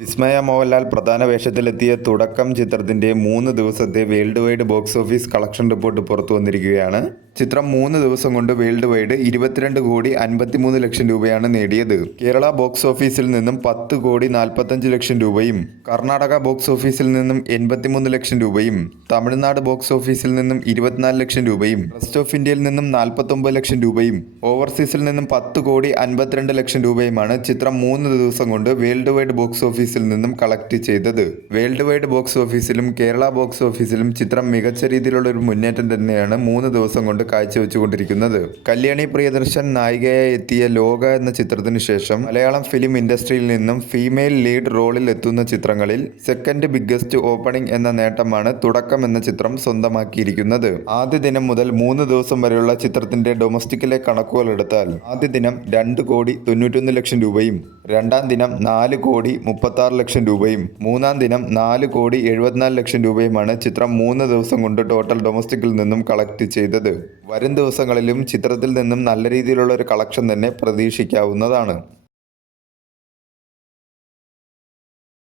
വിസ്മയ മോഹൻലാൽ പ്രധാന വേഷത്തിലെത്തിയ തുടക്കം ചിത്രത്തിന്റെ 3 ദിവസത്തെ world wide box office collection report പുറത്തു വന്നിരിക്കുകയാണ്. ചിത്രം 3 ദിവസം കൊണ്ട് വേൾഡ് വൈഡ് 22,53,00,000 രൂപയാണ് നേടിയത്. കേരള ബോക്സ് ഓഫീസിൽ നിന്നും 10,45,00,000 രൂപയും കർണാടക ബോക്സ് ഓഫീസിൽ നിന്നും 83 ലക്ഷം രൂപയും തമിഴ്നാട് ബോക്സ് ഓഫീസിൽ നിന്നും 24 ലക്ഷം രൂപയും റെസ്റ്റ് ഓഫ് ഇന്ത്യയിൽ നിന്നും 49 ലക്ഷം രൂപയും ഓവർസീസിൽ നിന്നും 10,52,00,000 രൂപയുമാണ് ചിത്രം 3 ദിവസം കൊണ്ട് വേൾഡ് വൈഡ് ബോക്സ് ഓഫീസിൽ നിന്നും കളക്ട് ചെയ്തത്. വേൾഡ് വൈഡ് ബോക്സ് ഓഫീസിലും കേരള ബോക്സ് ഓഫീസിലും ചിത്രം മികച്ച രീതിയിലുള്ള ഒരു മുന്നേറ്റം തന്നെയാണ് 3 ദിവസം കൊണ്ട് കാഴ്ചവെച്ചുകൊണ്ടിരിക്കുന്നത്. കല്യാണി പ്രിയദർശൻ നായികയായി എത്തിയ ലോക എന്ന ചിത്രത്തിനു ശേഷം മലയാളം ഫിലിം ഇൻഡസ്ട്രിയിൽ നിന്നും ഫീമെയിൽ ലീഡ് റോളിൽ എത്തുന്ന ചിത്രങ്ങളിൽ സെക്കൻഡ് ബിഗ്ഗസ്റ്റ് ഓപ്പണിംഗ് എന്ന നേട്ടമാണ് തുടക്കം എന്ന ചിത്രം സ്വന്തമാക്കിയിരിക്കുന്നത്. ആദ്യ ദിനം മുതൽ 3 ദിവസം വരെയുള്ള ചിത്രത്തിന്റെ ഡൊമസ്റ്റിക്കിലെ കണക്കുകൾ എടുത്താൽ ആദ്യ ദിനം 2,91,00,000 രൂപയും രണ്ടാം ദിനം 4,36,00,000 രൂപയും മൂന്നാം ദിനം 4,74,00,000 രൂപയുമാണ് ചിത്രം 3 ദിവസം കൊണ്ട് ടോട്ടൽ ഡൊമസ്റ്റിക്കിൽ നിന്നും കളക്ട് ചെയ്തത്. വരും ദിവസങ്ങളിലും ചിത്രത്തിൽ നിന്നും നല്ല രീതിയിലുള്ള ഒരു കളക്ഷൻ തന്നെ പ്രതീക്ഷിക്കാവുന്നതാണ്.